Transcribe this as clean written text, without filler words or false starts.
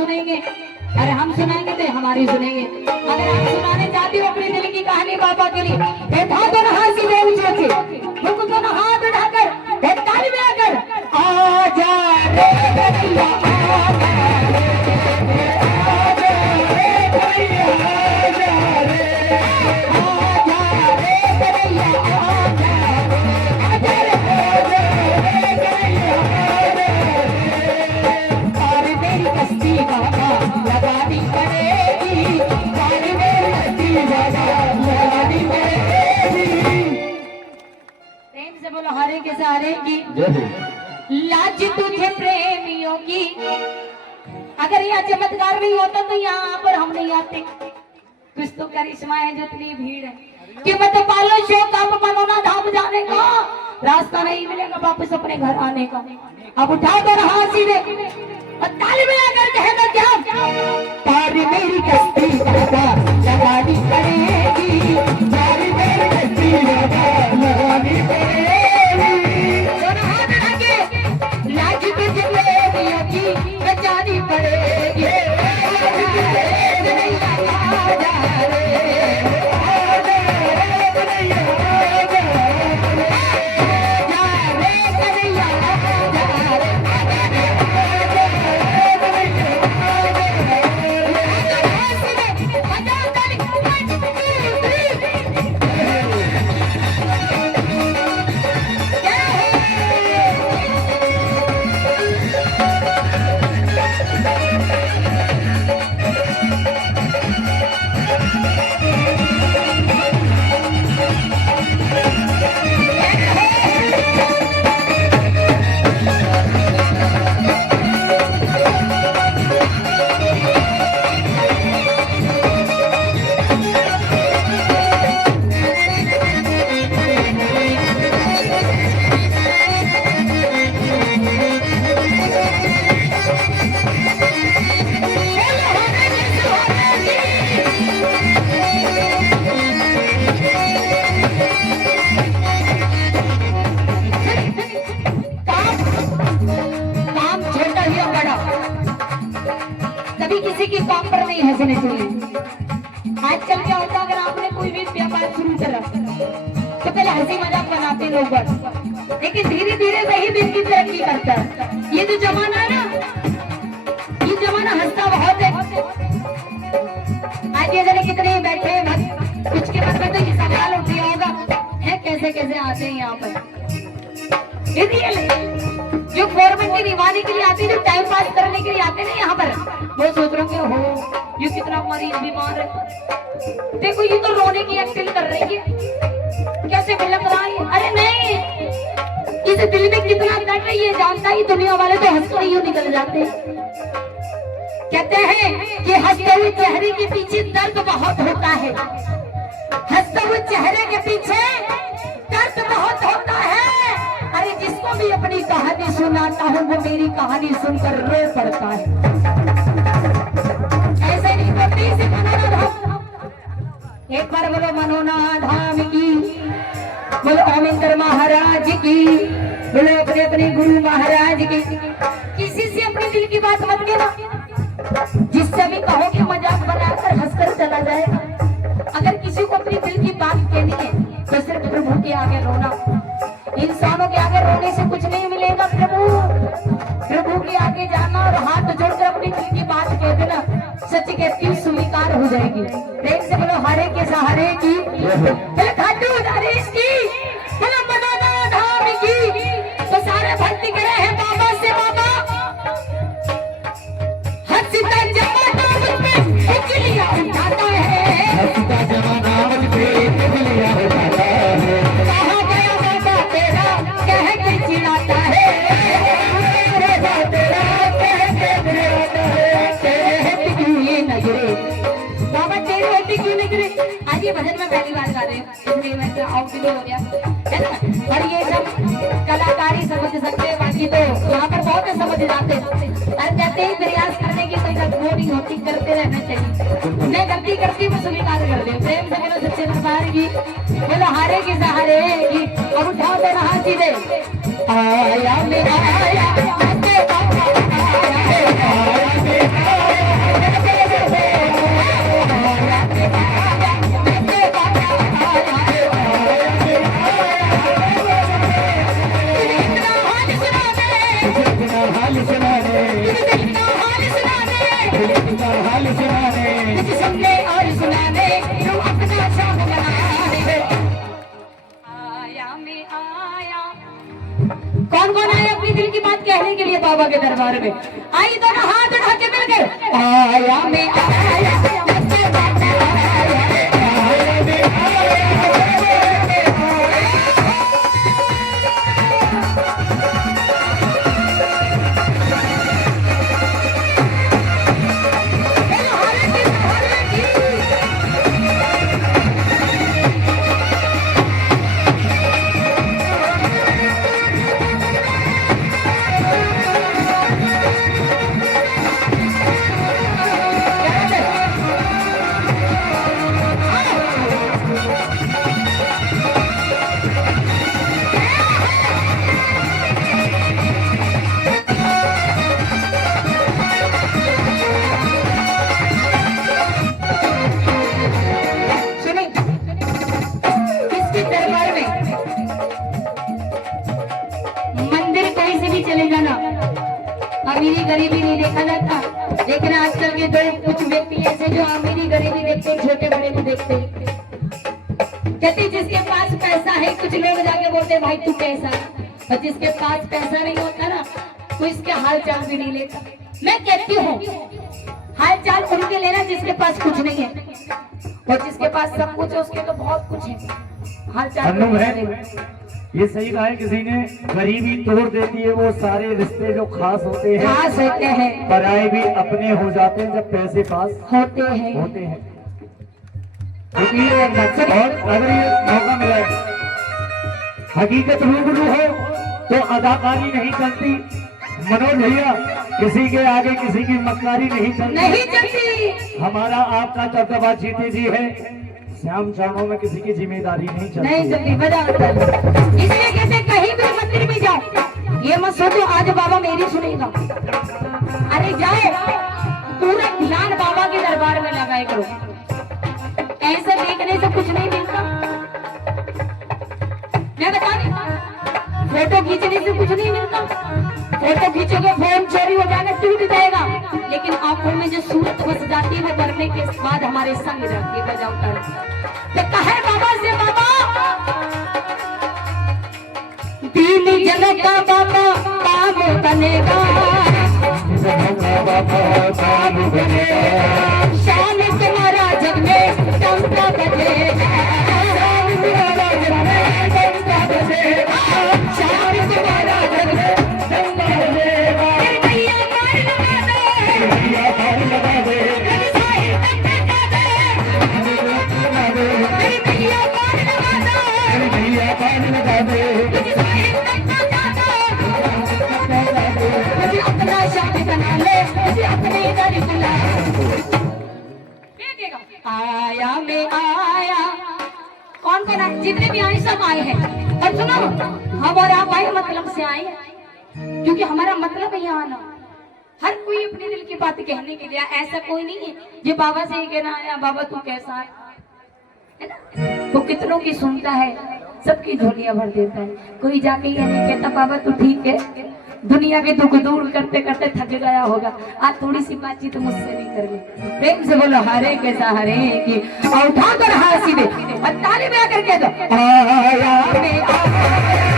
सुनेंगे, अरे हम सुनाएंगे तो हमारी सुनेंगे। अगर आप सुनाने चाहते हो अपने दिल की कहानी बाबा के लिए, बैठा तो ना हाथ सीधे ऊंचे से, रुक तो ना हाथ उठाकर, ताली में आकर आजा रे कन्हैया हरे के सहारे की लाज तुझे प्रेमियों की। अगर यह चमत्कार नहीं होता तो यहाँ पर हम नहीं आते। कुछ तो करिश्मा है जो इतनी भीड़ है कि मत पालो शौक आप मनोना धाम जाने का, रास्ता नहीं मिलेगा वापस अपने घर आने का। अब उठा कर हाथ सीधे और ताली में आकर कहना क्या, तारी मेरी कश्ती दादा लगानी पड़ेगी, तारी मेरी कश्ती दादा लगानी पड़ेगी। लाज तुझे प्रेमियों की बचानी पड़ेगी। किसी की काम पर नहीं हंसने चाहिए। आजकल क्या होता है, अगर आपने कोई भी व्यापार शुरू करा तो पहले हंसी मजाक बनाते लोग, लेकिन धीरे धीरे वही दिन की तरक्की करता है। ये जो जमाना है ना, ये जमाना हंसता बहुत है। आज ये जने कितने बैठे हैं, कुछ के बाद में तो ये सवाल उठ गया होगा है कैसे कैसे आते हैं यहाँ पर। जो फॉर्मेलिटी निभाने के लिए आते हैं, जो टाइम पास करने के लिए आते हैं यहाँ पर, वो सोच रहे हो ये कितना मरीज बीमार है, देखो ये तो रोने की एक्टिंग कर रही है, कैसे बिलक रहा है। अरे नहीं, इस दिल में कितना दर्द है ये जानता ही दुनिया वाले तो हंसकर ही निकल जाते हैं। कहते हैं कि हंसते हुए चेहरे के पीछे दर्द बहुत होता है, हंसते हुए चेहरे के पीछे दर्द बहुत होता है। अरे जिसको भी अपनी कहानी सुनाता हूँ वो मेरी कहानी सुनकर रो पड़ता है। ऐसे नहीं बोलती से मनोना धाम, एक बार बोलो मनोना धाम की, बोलो ओमेंद्र महाराज की, बोलो अपने अपने गुरु महाराज की। किसी से अपने दिल की बात मत कहना, जिससे भी कहो कि मजाक बनाकर हंसकर चला जाएगा। अगर किसी को अपनी दिल की बात कहनी है तो सिर्फ प्रभु के आगे रोना, इंसानों के आगे रोने से कुछ नहीं मिलेगा। प्रभु के आगे जाना और हाथ जोड़कर अपनी दिल की बात कह देना, सच कहती स्वीकार हो जाएगी। प्रेम से बोलो हरे के सहारे की, खाटू नरेश की, मनोना धाम की। तो सारे भक्ति करे हैं बाबा से बाबा, हंसता जमाना मुझ पे उंगलियां उठाता है, हंसता जमाना मुझ पे उंगलियां उठाता है। कहाँ गया बाबा तेरा कह के चिल्लाता है, तेरा कह के चिल्लाता है। तेरे हट क्यों ये नजरे बाबा, तेरे हट क्यों नजरे। आज ये भजन में पहली बार गा रहे हैं, इसलिए मैं क्या आउटफिट हो गया है ना। और ये सब कलाकारी समझ सकते हैं, बाकी तो यहाँ पर बहुत समझ जाते हैं। और कहते हैं प्रयास करने की कोई गलती नहीं होती, करते रहना चाहिए। मैं गलती करती हूँ स्वीकार कर दे। प्रेम से बोलो सच्चे दरबार की, बोलो हारे की सहारे की। अब उठाओ तो रहा सीधे आया मेरा आया, आया मेरा आया। कहने के लिए बाबा के दरबार में आई, दोनों हाथ उठा के मिलकर आया मैं आया, अमीरी गरीबी नहीं देखा जाता, लेकिन आजकल के दो कुछ व्यक्ति ऐसे जो अमीरी गरीबी देखते हैं, छोटे बड़े को देखते हैं, कहते जिसके पास पैसा है, कुछ लोग जाके बोलते हैं भाई तू कैसा है, और जिसके पास पैसा नहीं होता ना तो इसके हाल चाल भी नहीं लेता। मैं कहती हूँ हाल चाल उनके लेना जिसके पास कुछ नहीं है, और जिसके पास सब कुछ है उसके तो बहुत कुछ है, हाल चाल ये सही कहा है किसी ने, गरीबी तोड़ देती है वो सारे रिश्ते जो खास होते हैं, पराए भी अपने हो जाते हैं जब पैसे पास होते हैं। और अगर ये मौका मिला है, हकीकत रूबरू हो तो अदाकारी नहीं चलती। मनोज भैया किसी के आगे किसी की मक्कारी नहीं चलती। हमारा आपका चर्चा जीते जी है, श्याम चरणों में किसी की जिम्मेदारी नहीं चलती। इसलिए कहते कहीं भी मंदिर में जाओ, ये मत सोचो आज बाबा मेरी सुनेगा, अरे जाओ पूरा ध्यान बाबा के दरबार में लगाए करो। ऐसे देखने से कुछ नहीं मिलता, मैं बता रही, फोटो खींचने से कुछ नहीं मिलता। फोटो खींचोगे फोन चोरी हो जाएगा, टूट जाएगा, लेकिन आंखों में जो सूरत बस जाती है वो मरने के बाद हमारे संग जाती है। बजाओ तो कहे बाबा से, बाबा तीन जगत का बाबा काम बनेगा, शान तुम्हारा जग में टंका बजेगा, शान तुम्हारा जग में आया मैं आया। कौन कौन आए? जितने भी आए सब आए हैं। और सुनो, हम और आप आए मतलब से आए, क्योंकि हमारा मतलब है यहाँ आना। हर कोई अपने दिल की बात कहने के लिए, ऐसा कोई नहीं है जो बाबा से ही कहना आया बाबा तू कैसा है ना। वो कितनों की सुनता है, सबकी झोलियां भर देता है। कोई जाके ये नहीं कहता बाबा तू ठीक है, दुनिया के दुख दूर करते करते थक गया होगा, आज थोड़ी सी बातचीत मुझसे नहीं कर ले। प्रेम से बोलो हरे के सहारे की, और उठा कर हाथ सीधे और ताली में आकर कह दो आया मैं आया।